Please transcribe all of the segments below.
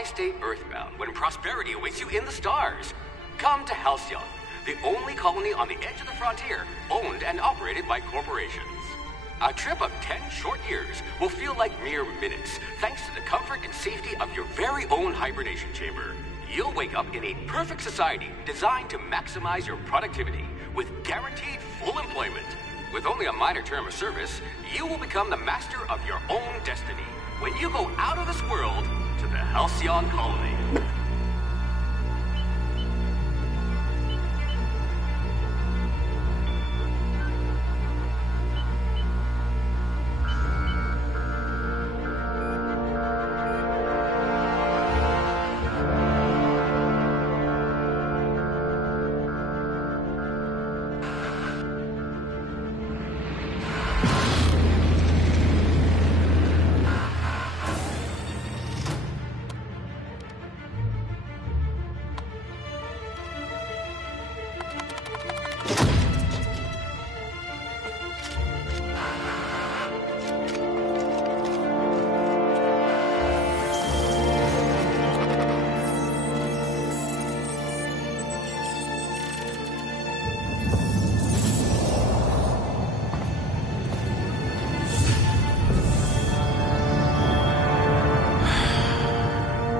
why stay earthbound when prosperity awaits you in the stars? Come to Halcyon, the only colony on the edge of the frontier, owned and operated by corporations. A trip of 10 short years will feel like mere minutes, thanks to the comfort and safety of your very own hibernation chamber. You'll wake up in a perfect society designed to maximize your productivity, with guaranteed full employment. With only a minor term of service, you will become the master of your own destiny when you go out of this world to the Halcyon Colony.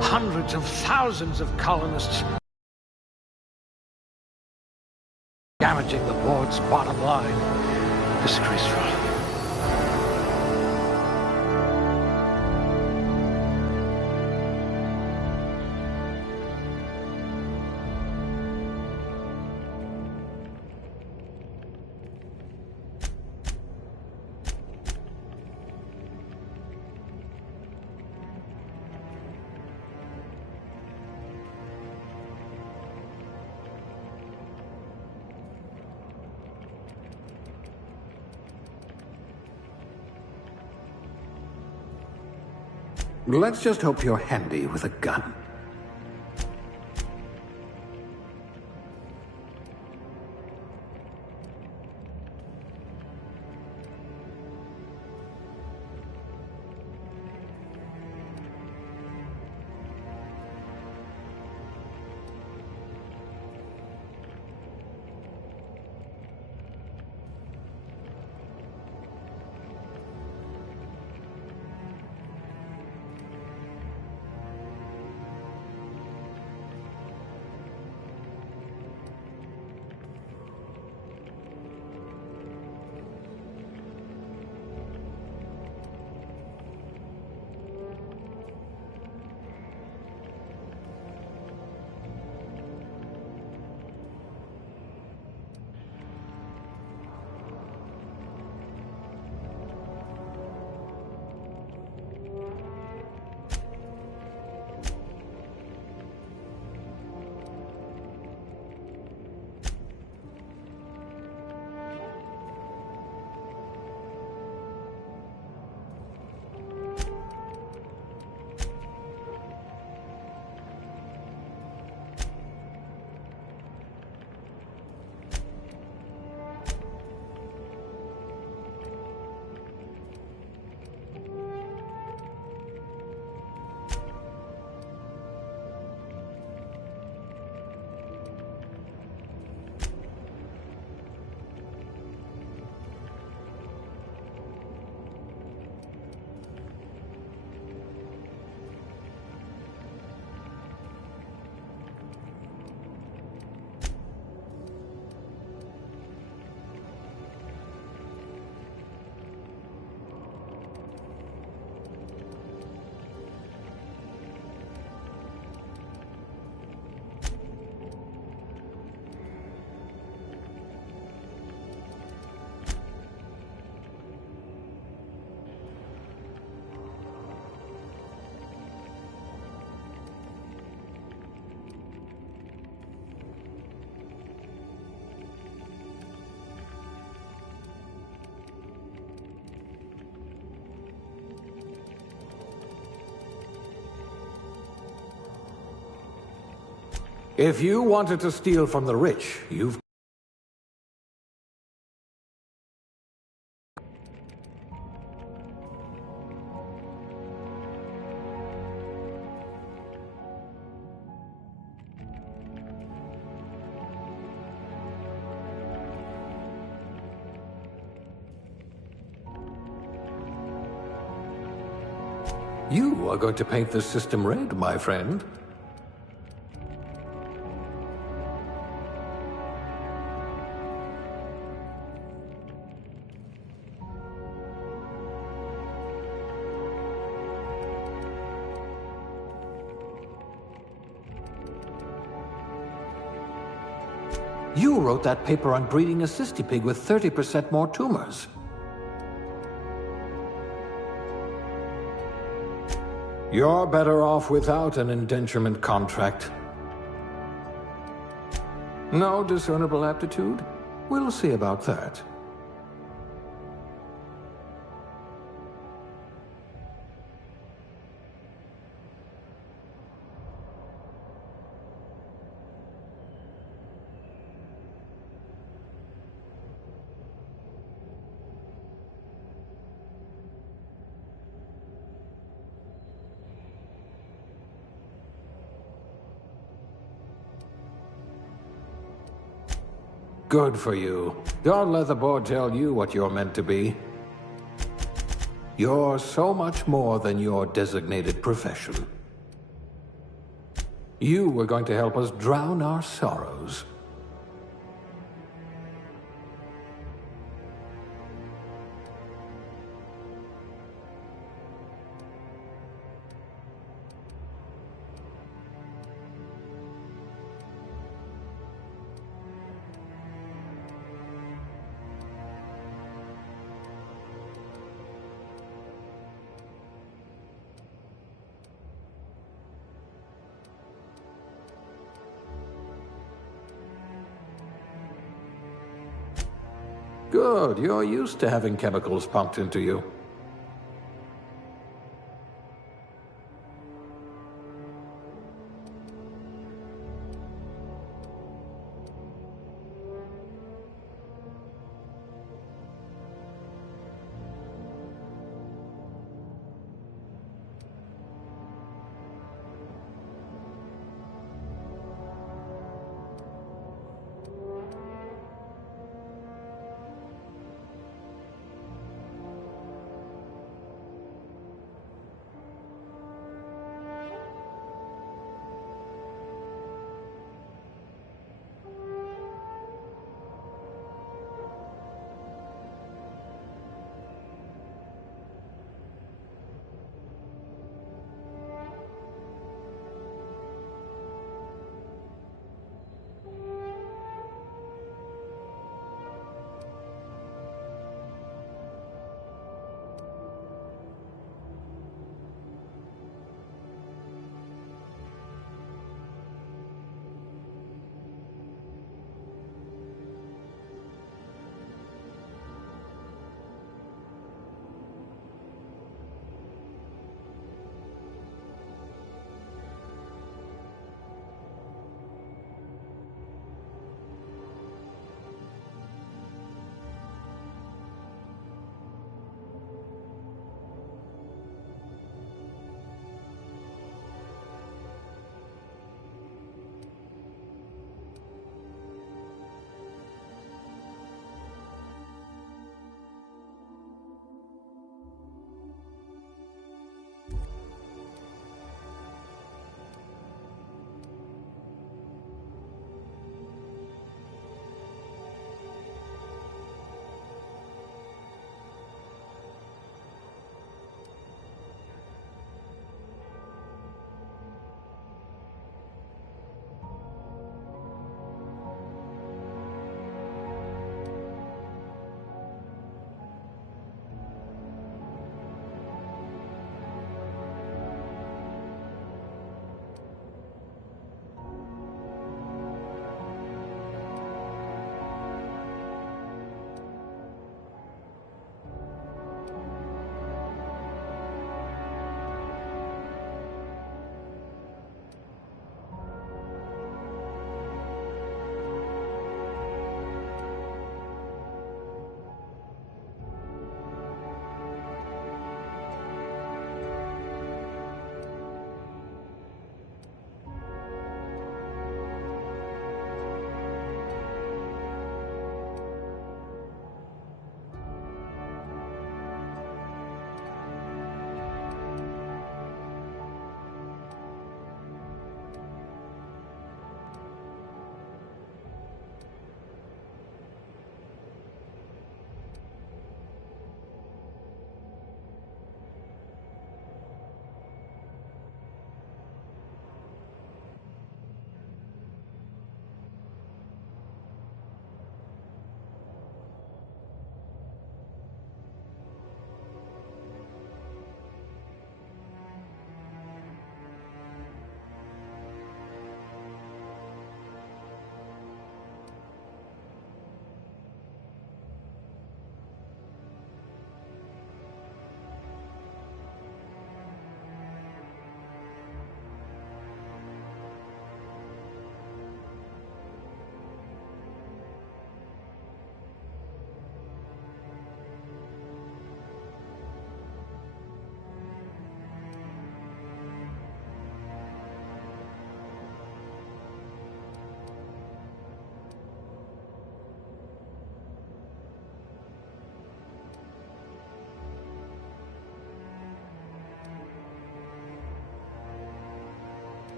Hundreds of thousands of colonists damaging the board's bottom line. Disgraceful. Let's just hope you're handy with a gun. If you wanted to steal from the rich, you've You are going to paint the system red, my friend. You wrote that paper on breeding a cystipig with 30% more tumors. You're better off without an indenturement contract. No discernible aptitude? We'll see about that. Good for you. Don't let the board tell you what you're meant to be. You're so much more than your designated profession. You were going to help us drown our sorrows. Good, you're used to having chemicals pumped into you.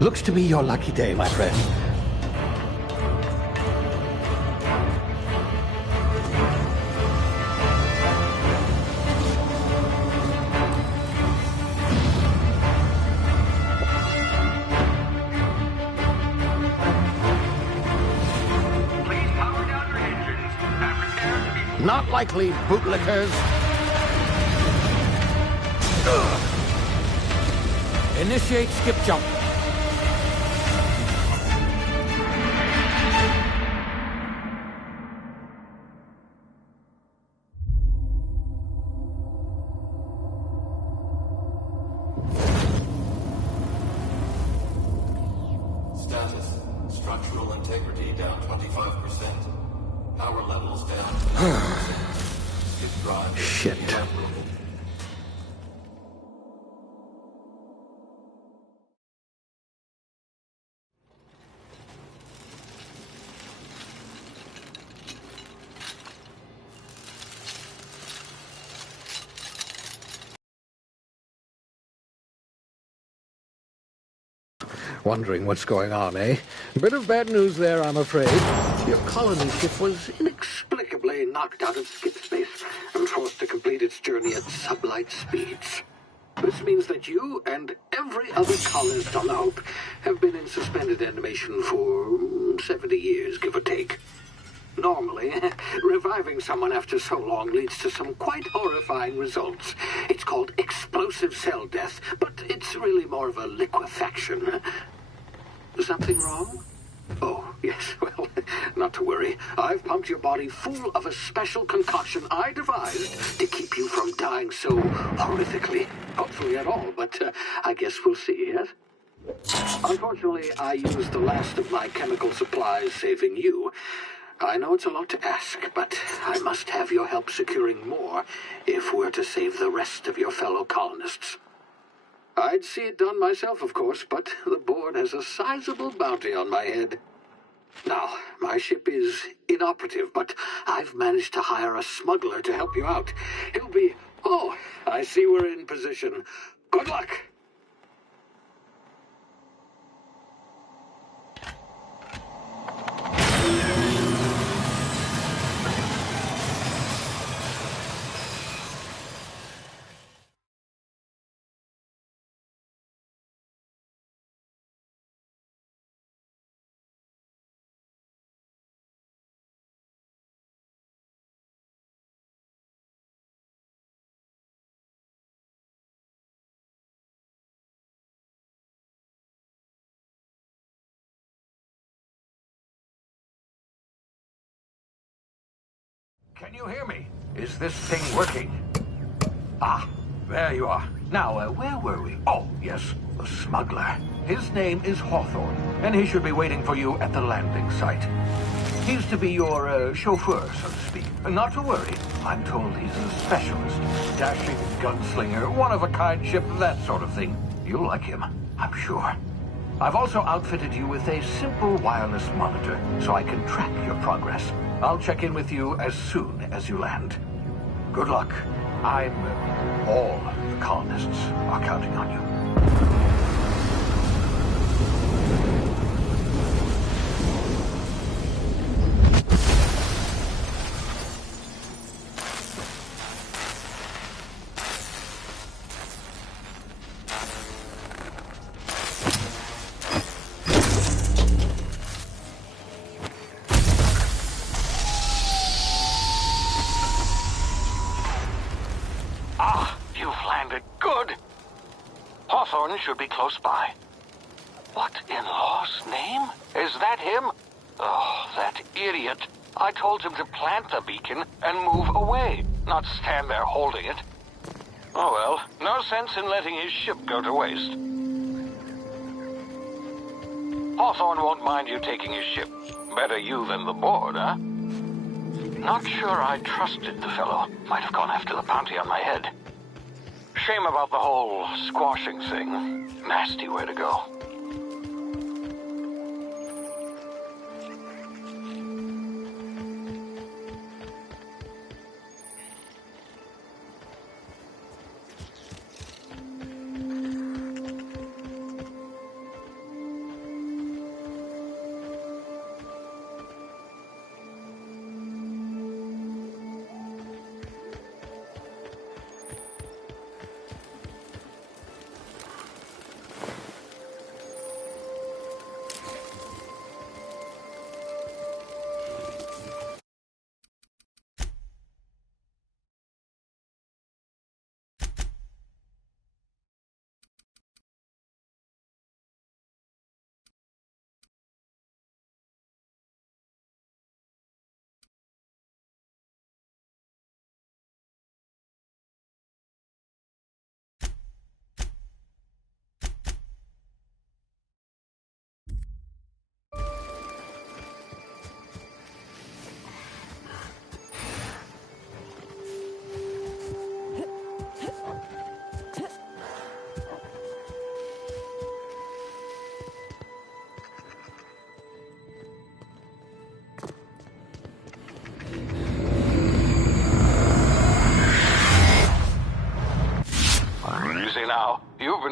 Looks to be your lucky day, my friend. Please power down your engines and prepare to be... Not likely, bootlickers. Initiate skip jump. Status. Structural integrity down 25%. Power levels down 10%. Skip drive. Shit. Wondering what's going on, eh? Bit of bad news there, I'm afraid. Your colony ship was inexplicably knocked out of skip space and forced to complete its journey at sublight speeds. This means that you and every other colonist on the Hope have been in suspended animation for 70 years, give or take. Normally, reviving someone after so long leads to some quite horrifying results. It's called explosive cell death, but it's really more of a liquefaction. Something wrong? Oh, yes, well, not to worry. I've pumped your body full of a special concoction I devised to keep you from dying so horrifically. Hopefully at all, but I guess we'll see, yes? Unfortunately, I used the last of my chemical supplies saving you. I know it's a lot to ask, but I must have your help securing more if we're to save the rest of your fellow colonists. I'd see it done myself, of course, but the board has a sizable bounty on my head. Now, my ship is inoperative, but I've managed to hire a smuggler to help you out. He'll be... Oh, I see we're in position. Good luck! Can you hear me? Is this thing working? Ah, there you are. Now, where were we? Oh, yes, the smuggler. His name is Hawthorne, and he should be waiting for you at the landing site. He's to be your chauffeur, so to speak. Not to worry. I'm told he's a specialist. Dashing gunslinger, one-of-a-kind ship, that sort of thing. You'll like him, I'm sure. I've also outfitted you with a simple wireless monitor, so I can track your progress. I'll check in with you as soon as you land. Good luck. All the colonists are counting on you. Should be close by. What in law's name? Is that him? Oh, that idiot. I told him to plant the beacon and move away, not stand there holding it. Oh well, no sense in letting his ship go to waste. Hawthorne won't mind you taking his ship. Better you than the board, huh? Not sure I trusted the fellow. Might have gone after the bounty on my head. Shame about the whole squashing thing. Nasty way to go.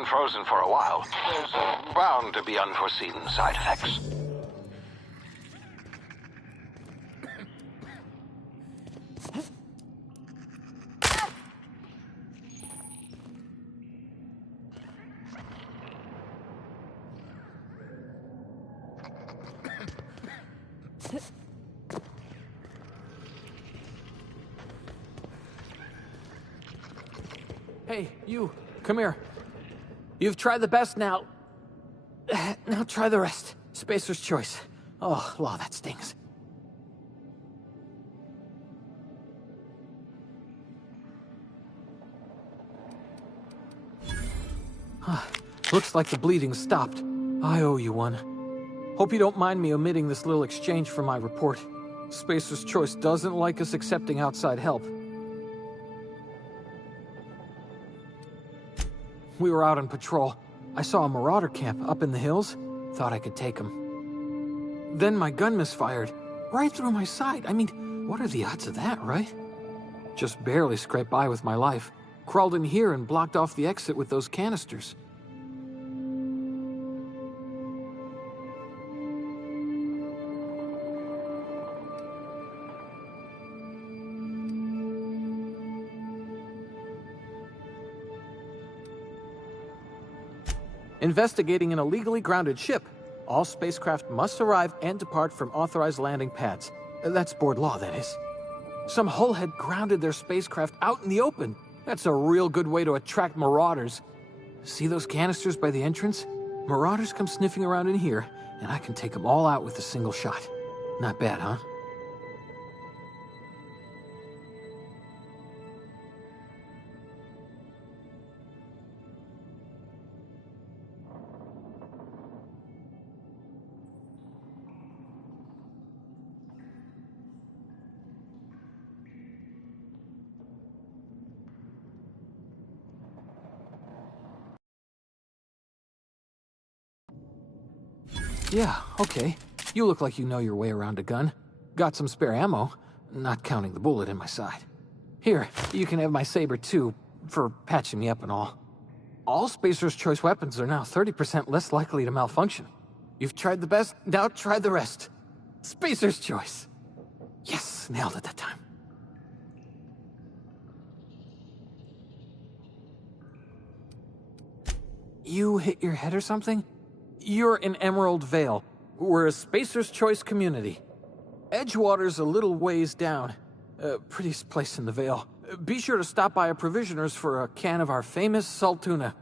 frozen for a while. There's bound to be unforeseen side effects. Hey, you, come here. You've tried the best now. Now try the rest. Spacer's choice. Oh, law, that stings. Looks like the bleeding stopped. I owe you one. Hope you don't mind me omitting this little exchange from my report. Spacer's choice doesn't like us accepting outside help. We were out on patrol. I saw a marauder camp up in the hills. Thought I could take him. Then my gun misfired. Right through my side. I mean, what are the odds of that, right? Just barely scraped by with my life. Crawled in here and blocked off the exit with those canisters. Investigating an illegally grounded ship. All spacecraft must arrive and depart from authorized landing pads. That's board law, that is. Some hullhead grounded their spacecraft out in the open. That's a real good way to attract marauders. See those canisters by the entrance? Marauders come sniffing around in here, and I can take them all out with a single shot. Not bad, huh? Yeah, okay. You look like you know your way around a gun. Got some spare ammo, not counting the bullet in my side. Here, you can have my saber too, for patching me up and all. All Spacer's choice weapons are now 30% less likely to malfunction. You've tried the best, now try the rest. Spacer's choice. Yes, nailed it that time. You hit your head or something? You're in Emerald Vale. We're a Spacer's Choice community. Edgewater's a little ways down. Prettiest place in the Vale. Be sure to stop by a provisioner's for a can of our famous salt tuna.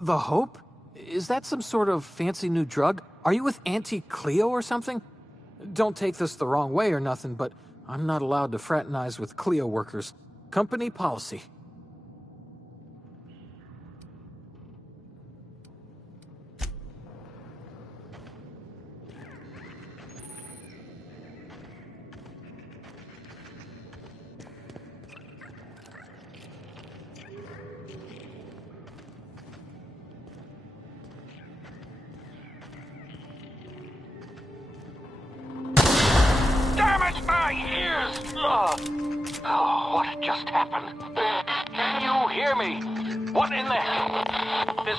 The Hope? Is that some sort of fancy new drug? Are you with Auntie Cleo or something? Don't take this the wrong way or nothing, but I'm not allowed to fraternize with Cleo workers. Company policy. Damn it, my ears! Oh, what just happened? Can you hear me? What in the hell? This...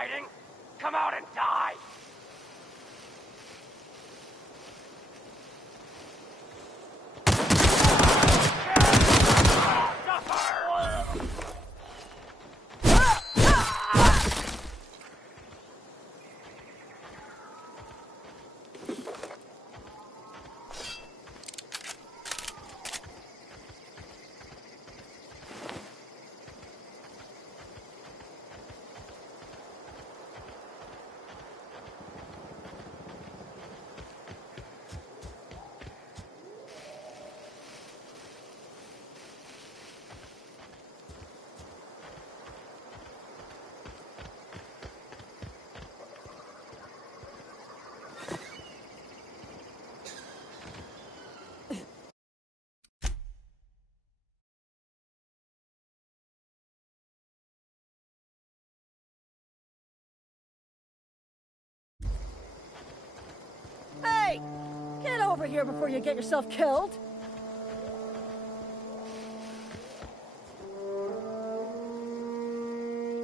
hiding? Come out and die! Hey! Get over here before you get yourself killed!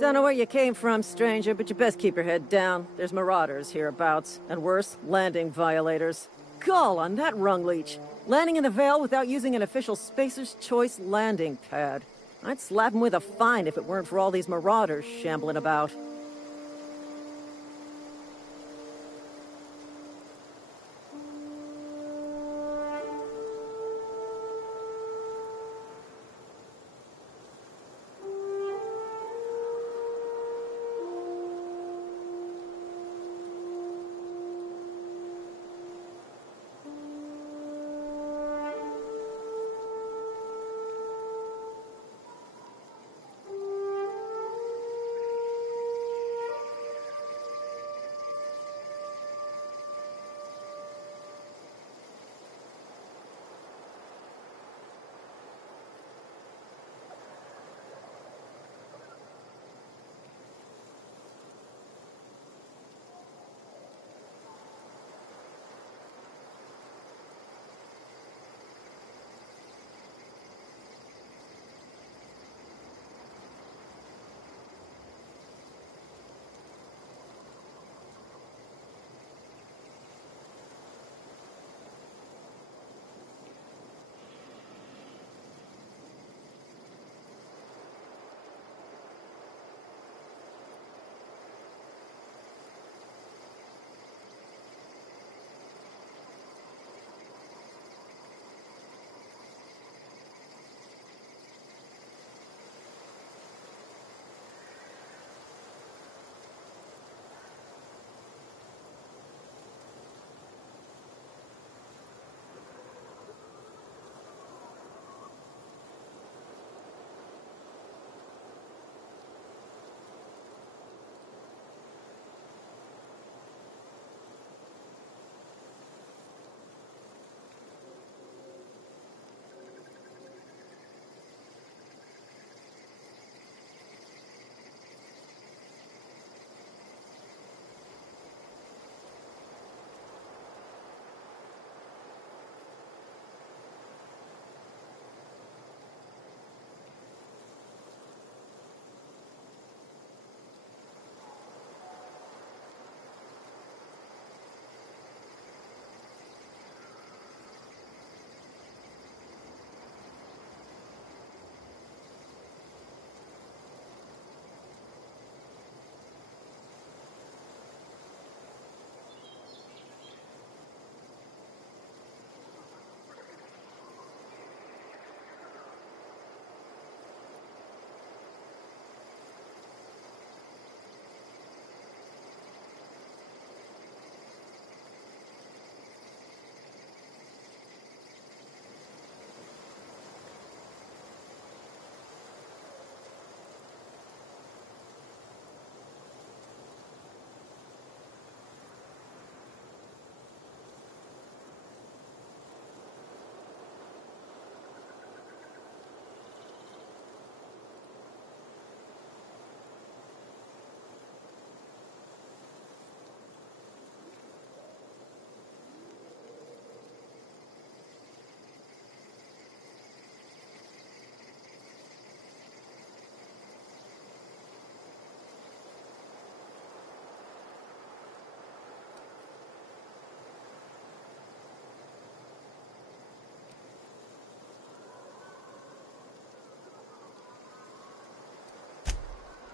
Don't know where you came from, stranger, but you best keep your head down. There's marauders hereabouts, and worse, landing violators. Gall on that rung leech! Landing in the Vale without using an official Spacer's Choice landing pad. I'd slap him with a fine if it weren't for all these marauders shambling about.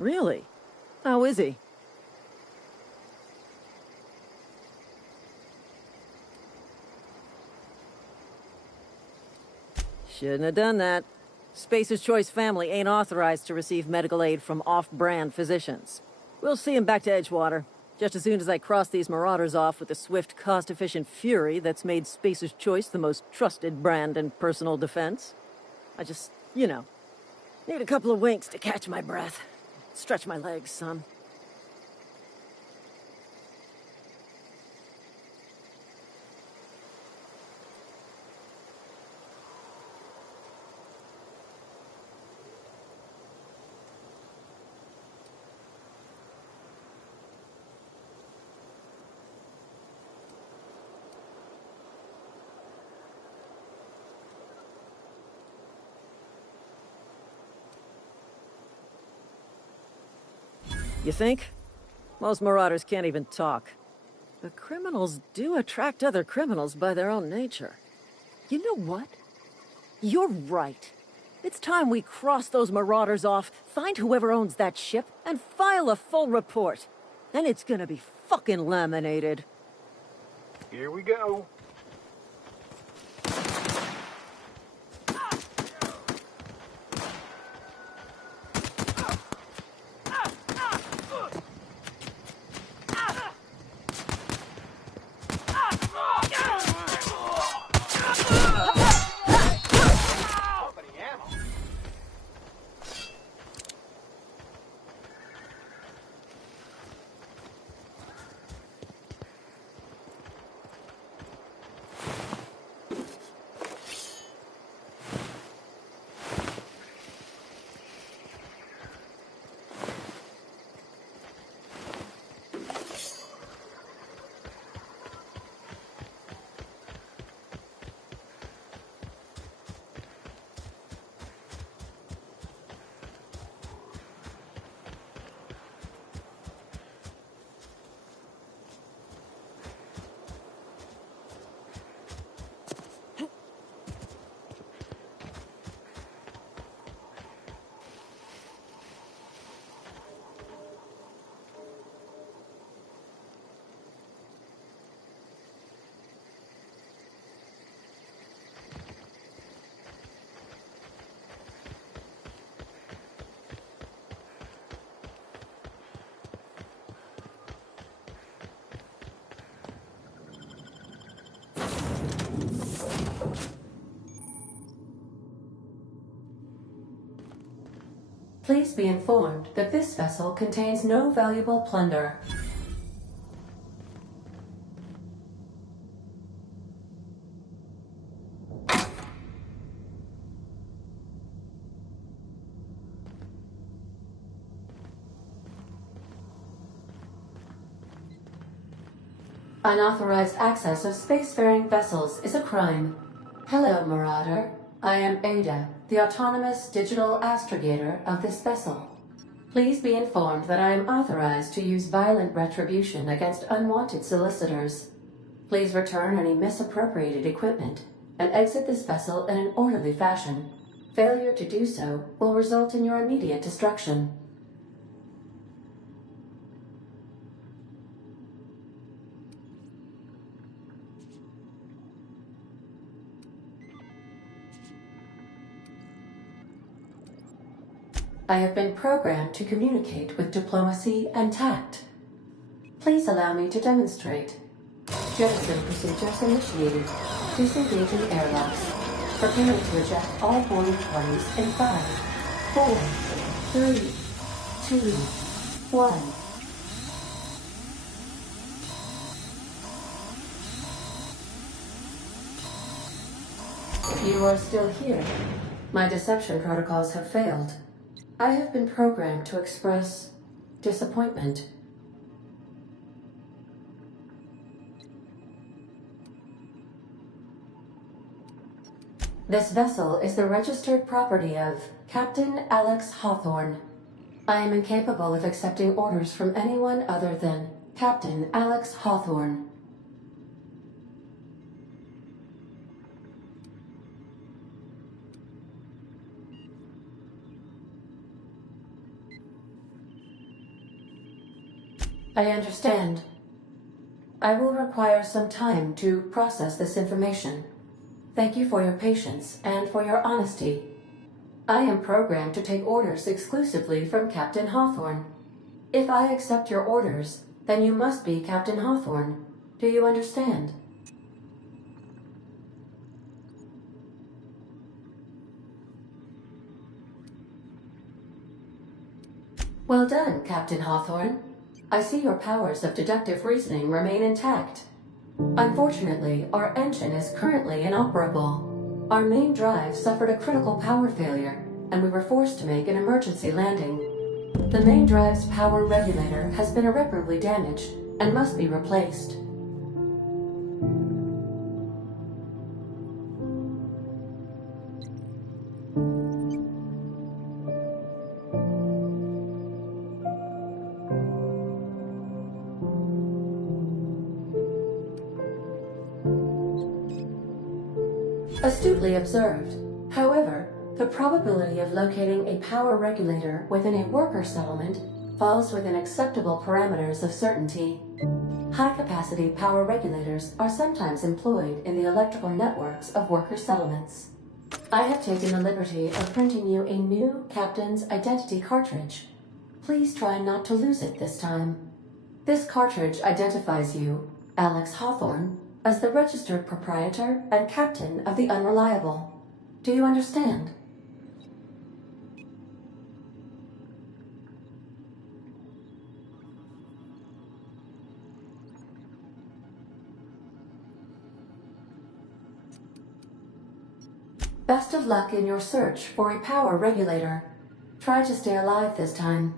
Really? How is he? Shouldn't have done that. Spacer's Choice family ain't authorized to receive medical aid from off-brand physicians. We'll see him back to Edgewater, just as soon as I cross these marauders off with the swift, cost-efficient fury that's made Spacer's Choice the most trusted brand in personal defense. I just, need a couple of winks to catch my breath. Stretch my legs, son. You think? Most marauders can't even talk. But criminals do attract other criminals by their own nature. You know what? You're right. It's time we cross those marauders off, find whoever owns that ship, and file a full report. Then it's gonna be fucking laminated. Here we go. Please be informed that this vessel contains no valuable plunder. Unauthorized access of spacefaring vessels is a crime. Hello, Marauder. I am Ada, the autonomous digital astrogator of this vessel. Please be informed that I am authorized to use violent retribution against unwanted solicitors. Please return any misappropriated equipment and exit this vessel in an orderly fashion. Failure to do so will result in your immediate destruction. I have been programmed to communicate with diplomacy and tact. Please allow me to demonstrate. Jettison procedures initiated. Disengaging airlocks. Preparing to eject all boarding parties in 5, 4, 3, 2, 1. You are still here. My deception protocols have failed. I have been programmed to express disappointment. This vessel is the registered property of Captain Alex Hawthorne. I am incapable of accepting orders from anyone other than Captain Alex Hawthorne. I understand. I will require some time to process this information. Thank you for your patience and for your honesty. I am programmed to take orders exclusively from Captain Hawthorne. If I accept your orders, then you must be Captain Hawthorne. Do you understand? Well done, Captain Hawthorne. I see your powers of deductive reasoning remain intact. Unfortunately, our engine is currently inoperable. Our main drive suffered a critical power failure, and we were forced to make an emergency landing. The main drive's power regulator has been irreparably damaged and must be replaced. Astutely observed. However, the probability of locating a power regulator within a worker settlement falls within acceptable parameters of certainty. High-capacity power regulators are sometimes employed in the electrical networks of worker settlements. I have taken the liberty of printing you a new Captain's Identity cartridge. Please try not to lose it this time. This cartridge identifies you, Alex Hawthorne, as the registered proprietor and captain of the Unreliable. Do you understand? Best of luck in your search for a power regulator. Try to stay alive this time.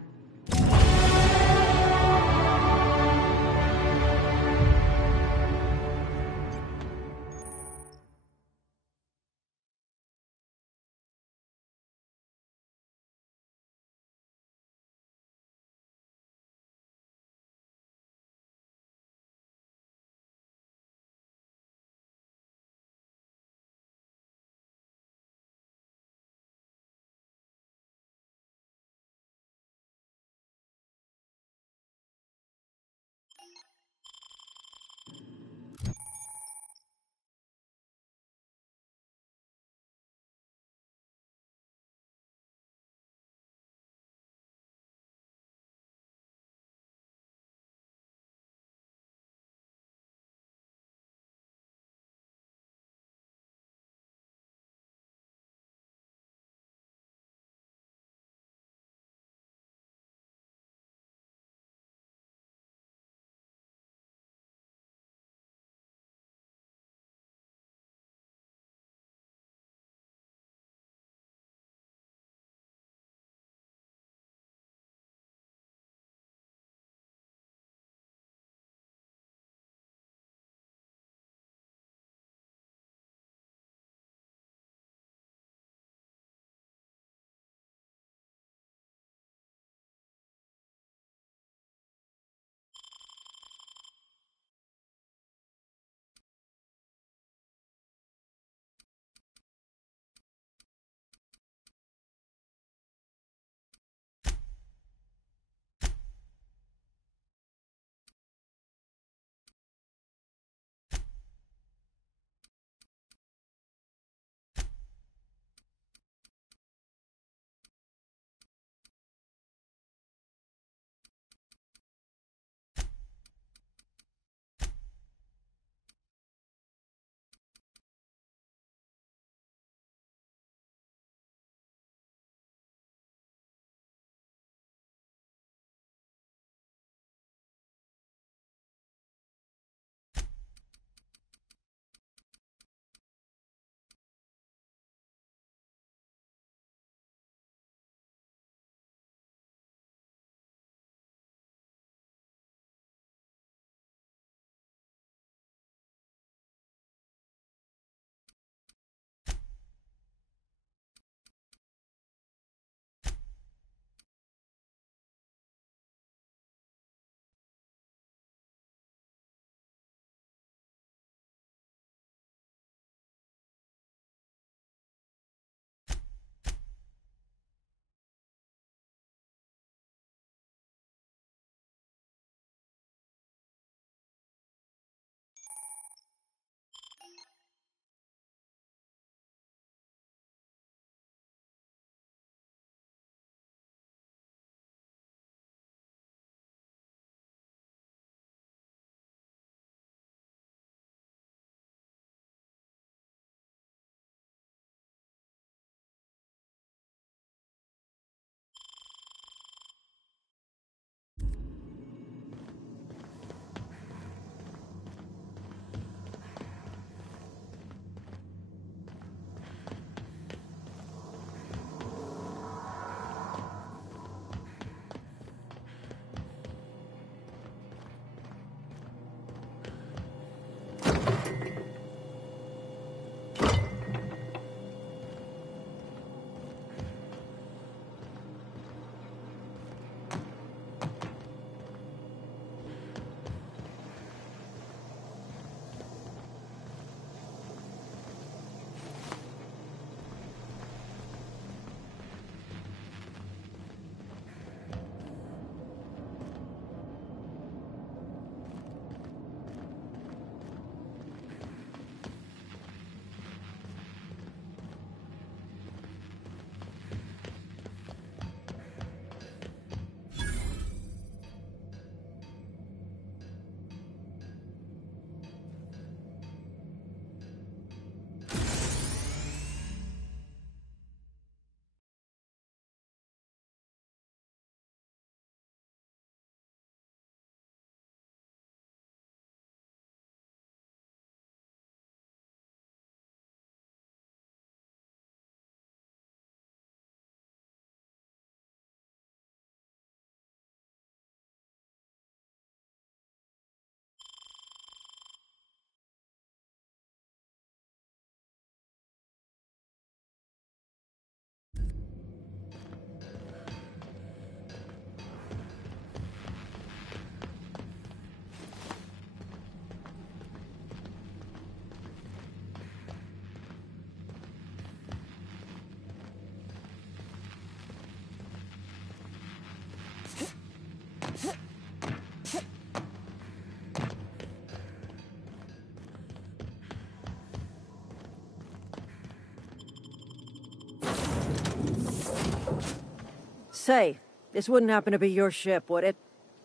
Say, this wouldn't happen to be your ship, would it?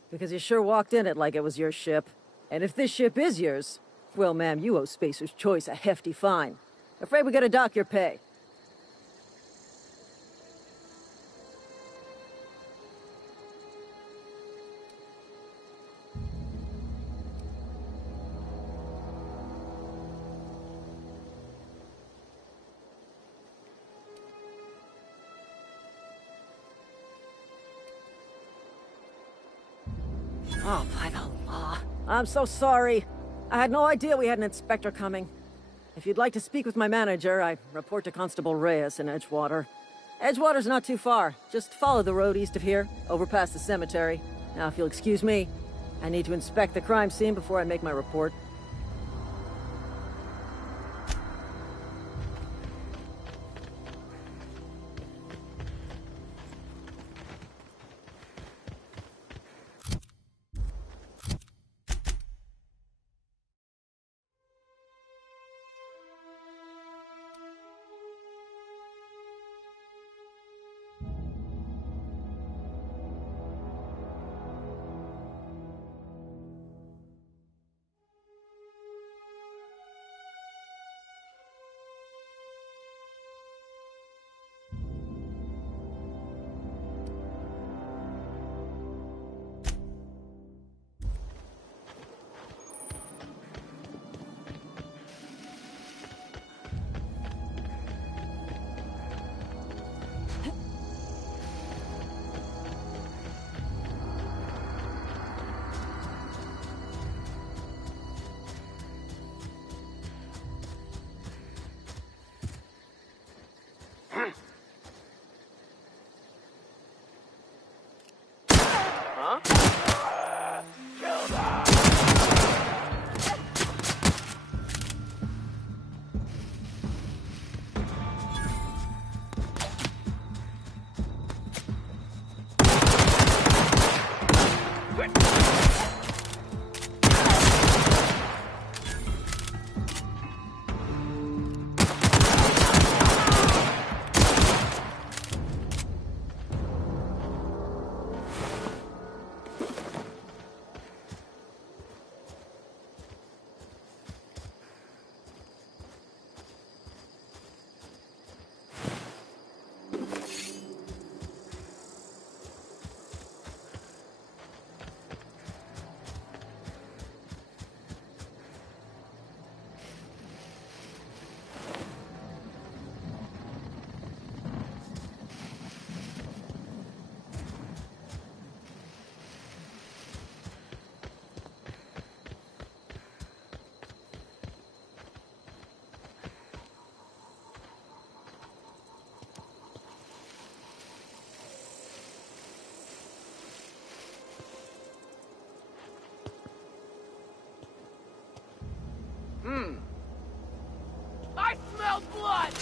Because you sure walked in it like it was your ship. And if this ship is yours, well, ma'am, you owe Spacer's Choice a hefty fine. Afraid we gotta dock your pay. Oh, by the law. I'm so sorry. I had no idea we had an inspector coming. If you'd like to speak with my manager, I report to Constable Reyes in Edgewater. Edgewater's not too far. Just follow the road east of here, over past the cemetery. Now, if you'll excuse me, I need to inspect the crime scene before I make my report. I smell blood!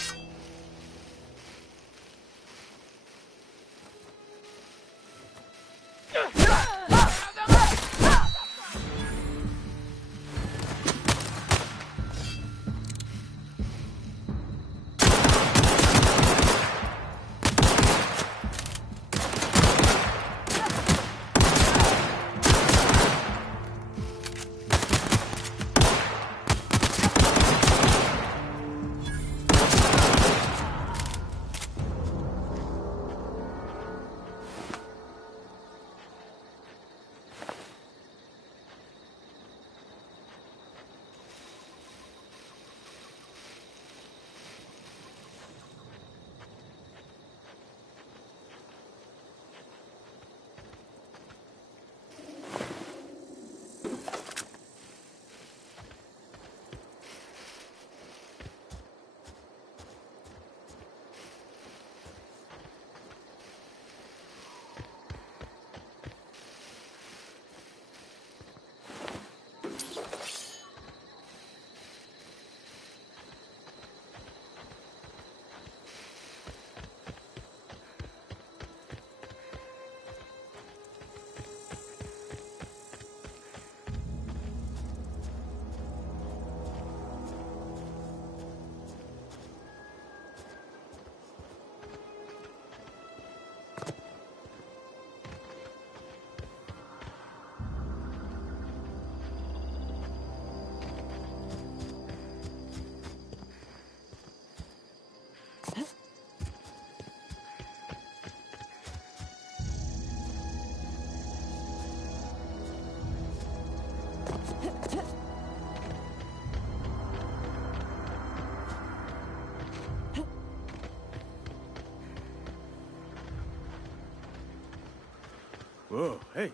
Oh, hey.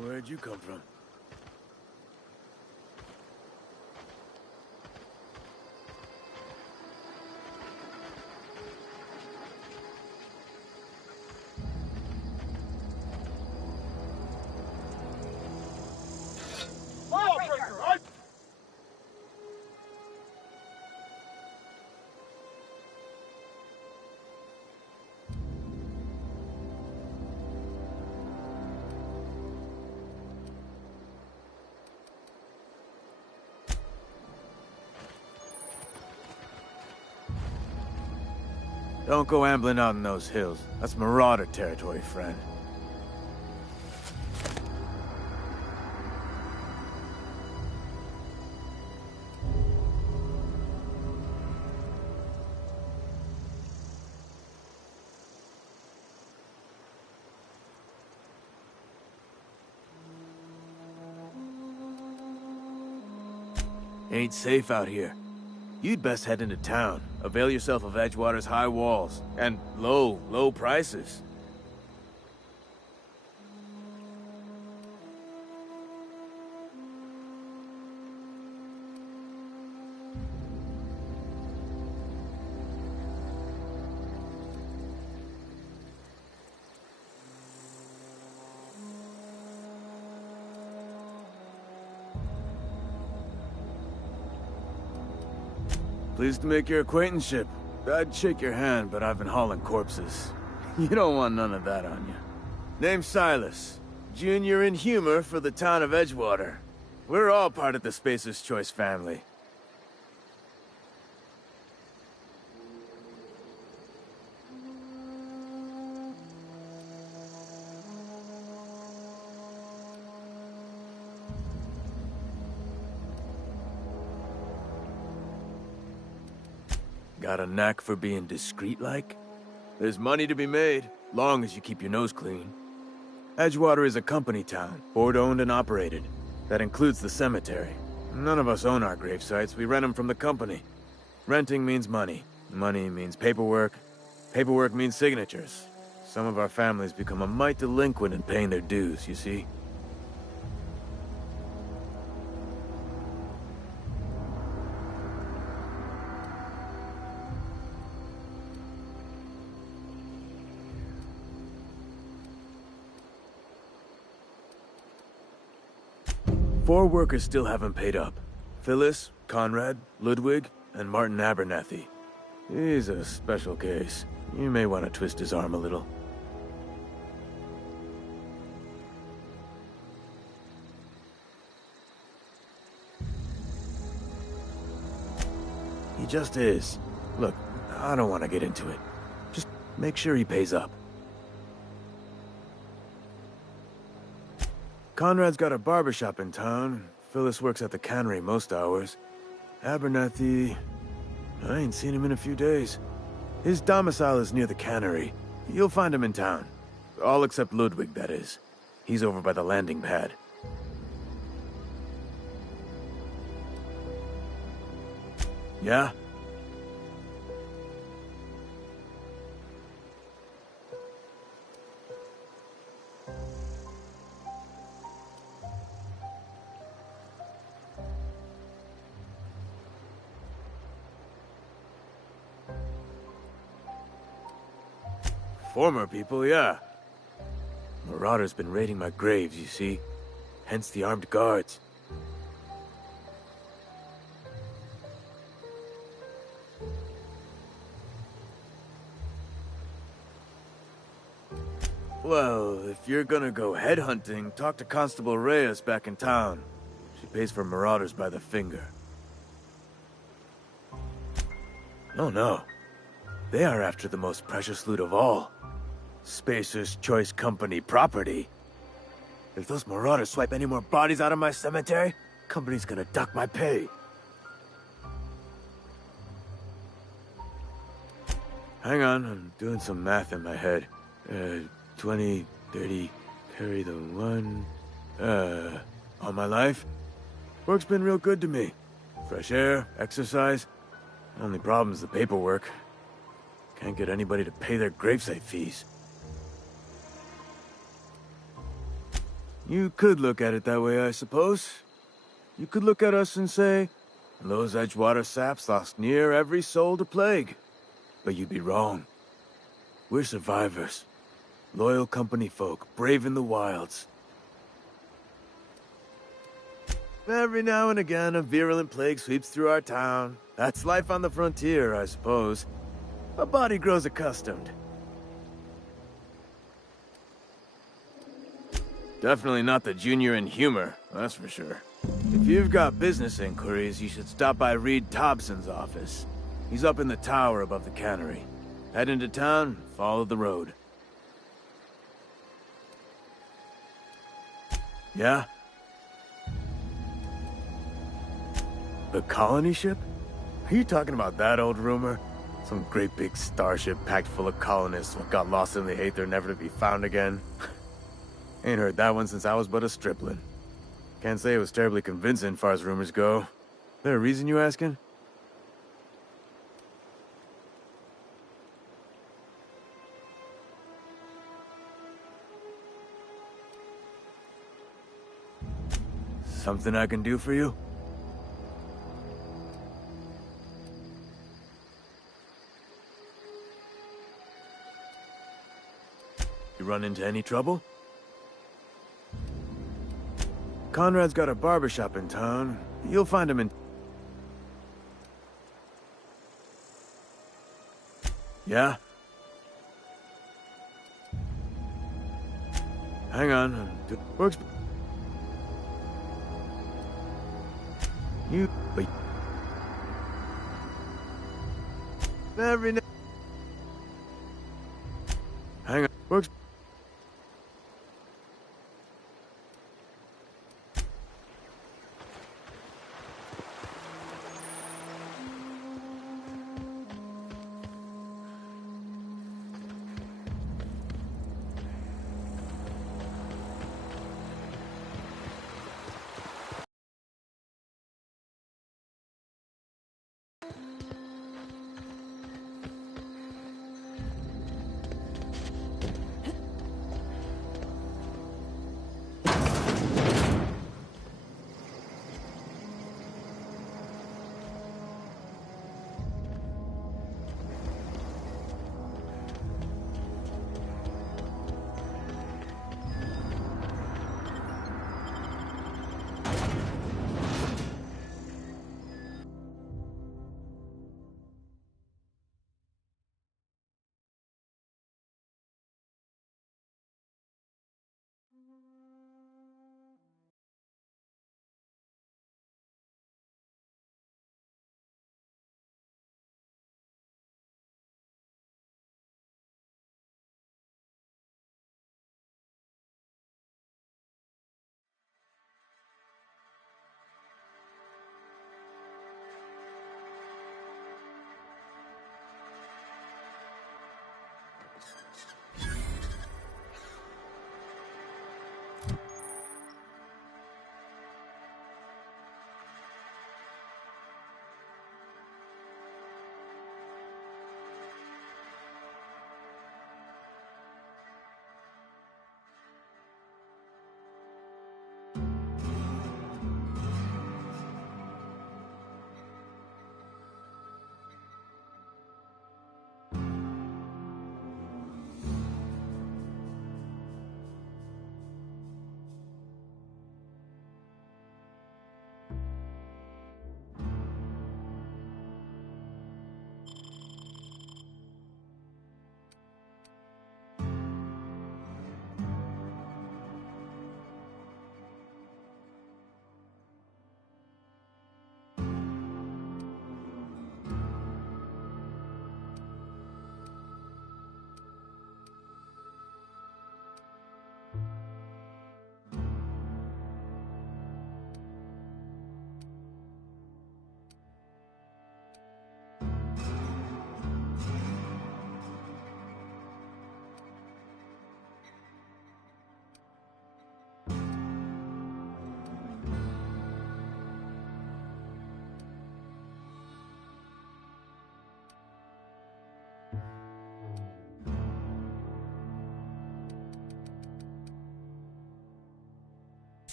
Where'd you come from? Don't go ambling out in those hills. That's Marauder territory, friend. Ain't safe out here. You'd best head into town. Avail yourself of Edgewater's high walls. And low prices. Pleased to make your acquaintanceship. I'd shake your hand, but I've been hauling corpses. You don't want none of that on you. Name's Silas. Junior in humor for the town of Edgewater. We're all part of the Spacer's Choice family. Got a knack for being discreet-like? There's money to be made, long as you keep your nose clean. Edgewater is a company town, board-owned and operated. That includes the cemetery. None of us own our grave sites, we rent them from the company. Renting means money. Money means paperwork. Paperwork means signatures. Some of our families become a mite delinquent in paying their dues, you see? Four workers still haven't paid up. Phyllis, Conrad, Ludwig, and Martin Abernathy. He's a special case. You may want to twist his arm a little. He just is. Look, I don't want to get into it. Just make sure he pays up. Conrad's got a barbershop in town. Phyllis works at the cannery most hours. Abernathy... I ain't seen him in a few days. His domicile is near the cannery. You'll find him in town. All except Ludwig, that is. He's over by the landing pad. Yeah? Former people, yeah. Marauder's been raiding my graves, you see. Hence the armed guards. Well, if you're gonna go headhunting, talk to Constable Reyes back in town. She pays for marauders by the finger. Oh no. They are after the most precious loot of all. Spacer's Choice Company property. If those marauders swipe any more bodies out of my cemetery, company's gonna duck my pay. Hang on, I'm doing some math in my head. 20, 30, carry the one... all my life? Work's been real good to me. Fresh air, exercise. Only problem's the paperwork. Can't get anybody to pay their gravesite fees. You could look at it that way, I suppose. You could look at us and say, those Edgewater saps lost near every soul to plague. But you'd be wrong. We're survivors. Loyal company folk, braving the wilds. Every now and again, a virulent plague sweeps through our town. That's life on the frontier, I suppose. A body grows accustomed. Definitely not the junior in humor, that's for sure. If you've got business inquiries, you should stop by Reed Thompson's office. He's up in the tower above the cannery. Head into town, follow the road. Yeah? The colony ship? Are you talking about that old rumor? Some great big starship packed full of colonists what got lost in the aether never to be found again? Ain't heard that one since I was but a stripling. Can't say it was terribly convincing, far as rumors go. There a reason you asking? Something I can do for you? You run into any trouble? Conrad's got a barbershop in town. You'll find him in... Yeah? Hang on. Works... You... But... Every... Hang on. Works...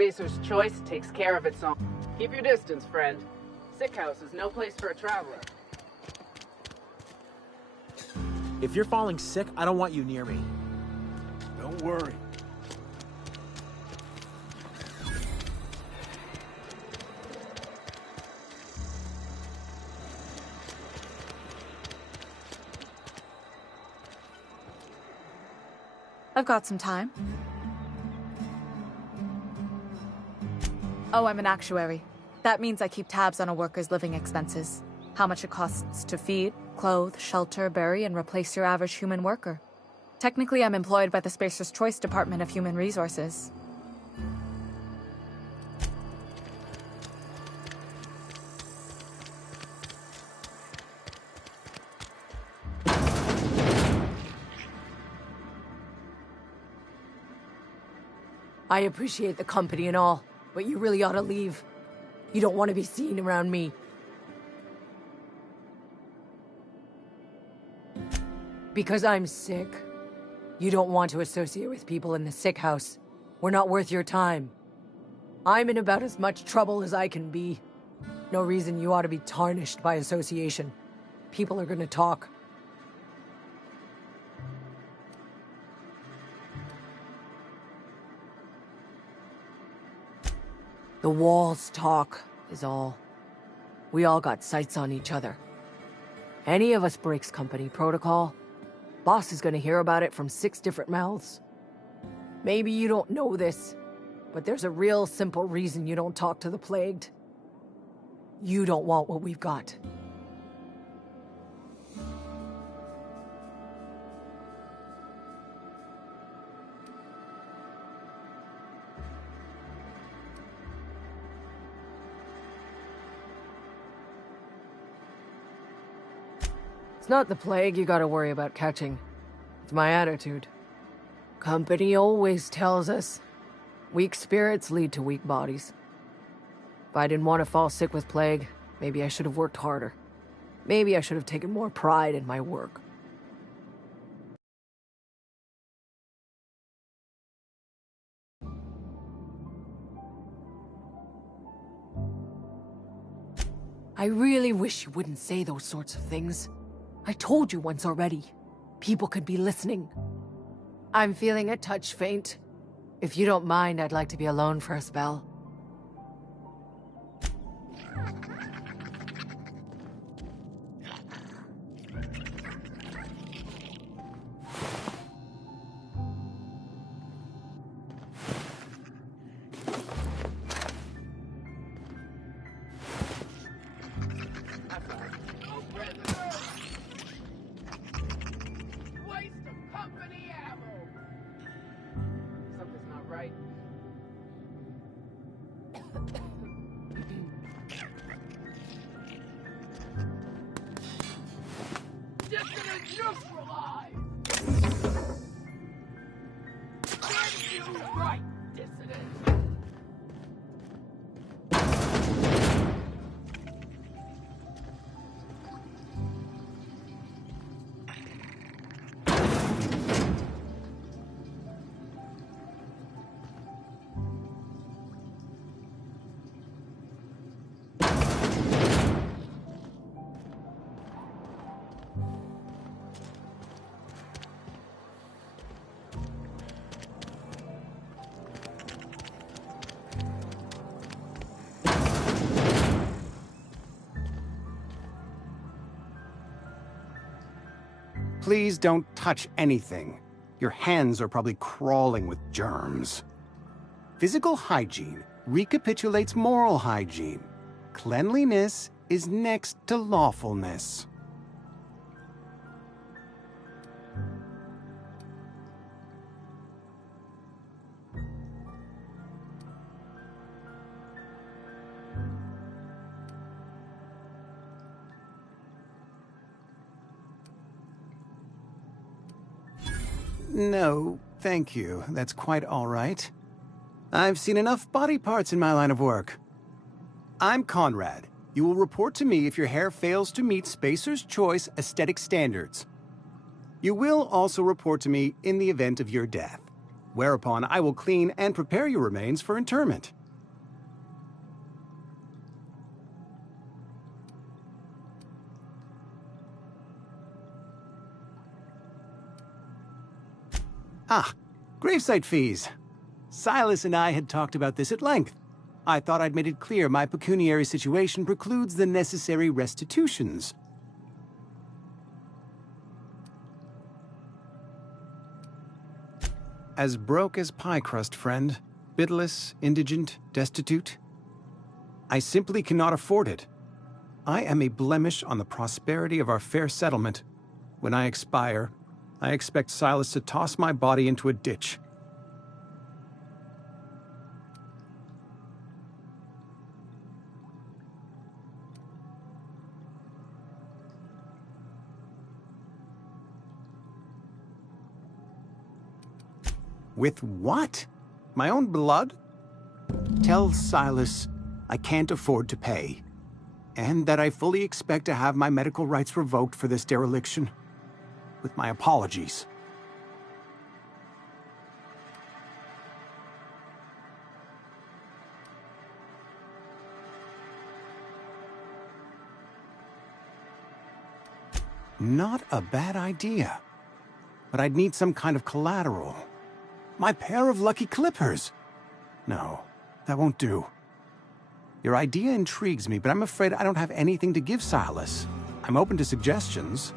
Spacer's Choice takes care of its own. Keep your distance, friend. Sick house is no place for a traveler. If you're falling sick, I don't want you near me. Don't worry. I've got some time. Oh, I'm an actuary. That means I keep tabs on a worker's living expenses. How much it costs to feed, clothe, shelter, bury, and replace your average human worker. Technically, I'm employed by the Spacer's Choice Department of Human Resources. I appreciate the company and all, but you really ought to leave. You don't want to be seen around me. Because I'm sick. You don't want to associate with people in the sick house. We're not worth your time. I'm in about as much trouble as I can be. No reason you ought to be tarnished by association. People are gonna talk. The walls talk, is all. We all got sights on each other. Any of us breaks company protocol, boss is gonna hear about it from 6 different mouths. Maybe you don't know this, but there's a real simple reason you don't talk to the plagued. You don't want what we've got. It's not the plague you gotta worry about catching. It's my attitude. Company always tells us, weak spirits lead to weak bodies. If I didn't want to fall sick with plague, maybe I should have worked harder. Maybe I should have taken more pride in my work. I really wish you wouldn't say those sorts of things. I told you once already. People could be listening. I'm feeling a touch faint. If you don't mind, I'd like to be alone for a spell. Waste of company ammo! Something's not right. Dissident neutralized! Get you right, dissident! Please don't touch anything. Your hands are probably crawling with germs. Physical hygiene recapitulates moral hygiene. Cleanliness is next to lawfulness. No, thank you. That's quite all right. I've seen enough body parts in my line of work. I'm Conrad. You will report to me if your hair fails to meet Spacer's Choice aesthetic standards. You will also report to me in the event of your death. whereupon I will clean and prepare your remains for interment. Ah, gravesite fees. Silas and I had talked about this at length. I thought I'd made it clear my pecuniary situation precludes the necessary restitutions. As broke as pie crust, friend. Bitless, indigent, destitute. I simply cannot afford it. I am a blemish on the prosperity of our fair settlement. When I expire, I expect Silas to toss my body into a ditch. With what? My own blood? Tell Silas I can't afford to pay, and that I fully expect to have my medical rights revoked for this dereliction. With my apologies. Not a bad idea. But I'd need some kind of collateral. My pair of lucky clippers! No, that won't do. Your idea intrigues me, but I'm afraid I don't have anything to give Silas. I'm open to suggestions.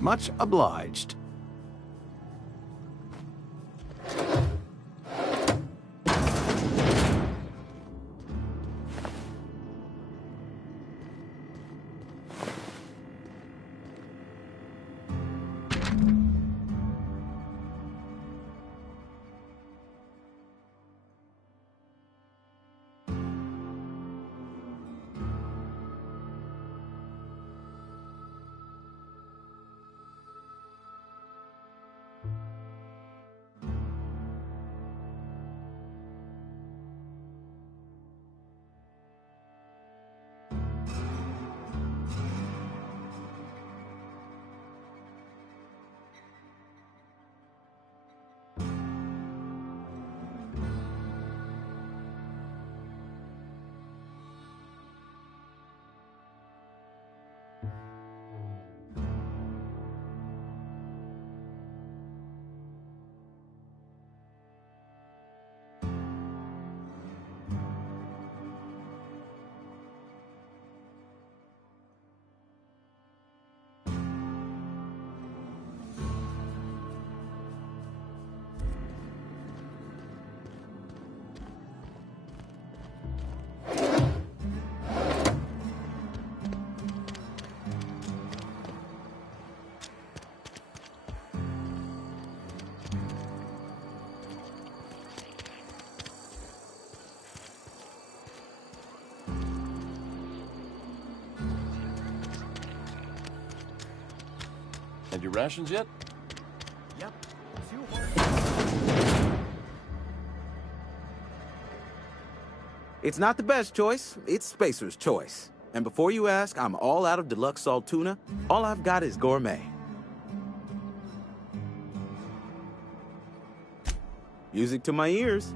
Much obliged. And your rations yet? Yep. It's not the best choice, it's Spacer's choice. And before you ask, I'm all out of deluxe salt tuna. All I've got is gourmet. Music to my ears.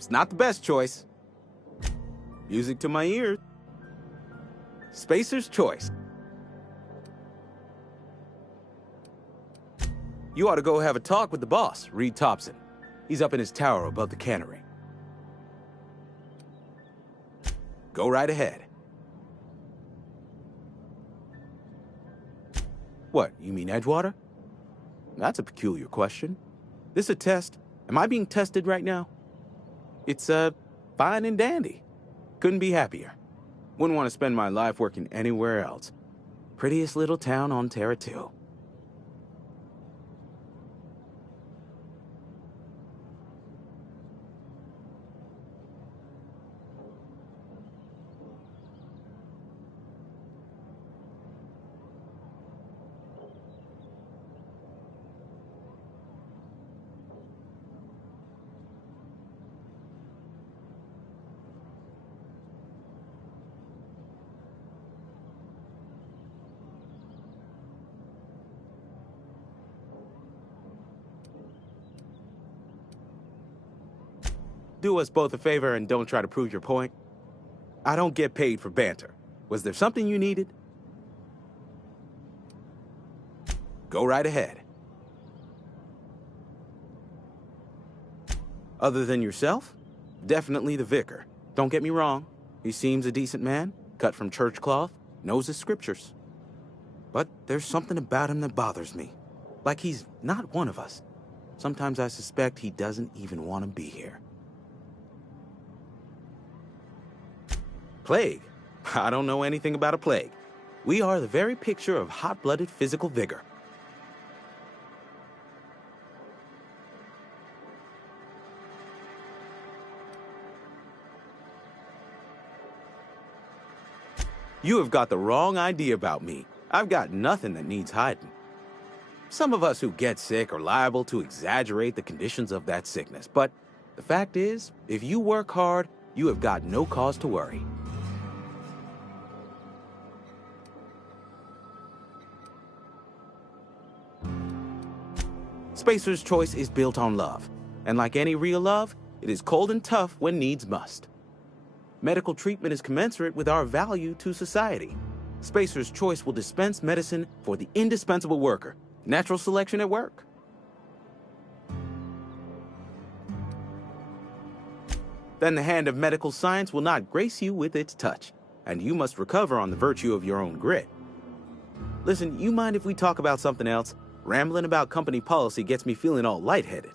It's not the best choice. Music to my ears. Spacer's Choice. You ought to go have a talk with the boss, Reed Thompson. He's up in his tower above the cannery. Go right ahead. What, you mean Edgewater? That's a peculiar question. This a test? Am I being tested right now? It's, fine and dandy. Couldn't be happier. Wouldn't want to spend my life working anywhere else. Prettiest little town on Terra 2. Do us both a favor and don't try to prove your point. I don't get paid for banter. Was there something you needed? Go right ahead. Other than yourself? Definitely the vicar. Don't get me wrong. He seems a decent man, cut from church cloth, knows his scriptures. But there's something about him that bothers me. Like he's not one of us. Sometimes I suspect he doesn't even want to be here. Plague? I don't know anything about a plague. We are the very picture of hot-blooded physical vigor. You have got the wrong idea about me. I've got nothing that needs hiding. Some of us who get sick are liable to exaggerate the conditions of that sickness, but the fact is, if you work hard, you have got no cause to worry. Spacer's Choice is built on love, and like any real love, it is cold and tough when needs must. Medical treatment is commensurate with our value to society. Spacer's Choice will dispense medicine for the indispensable worker. Natural selection at work. Then the hand of medical science will not grace you with its touch, and you must recover on the virtue of your own grit. Listen, you mind if we talk about something else? Rambling about company policy gets me feeling all lightheaded.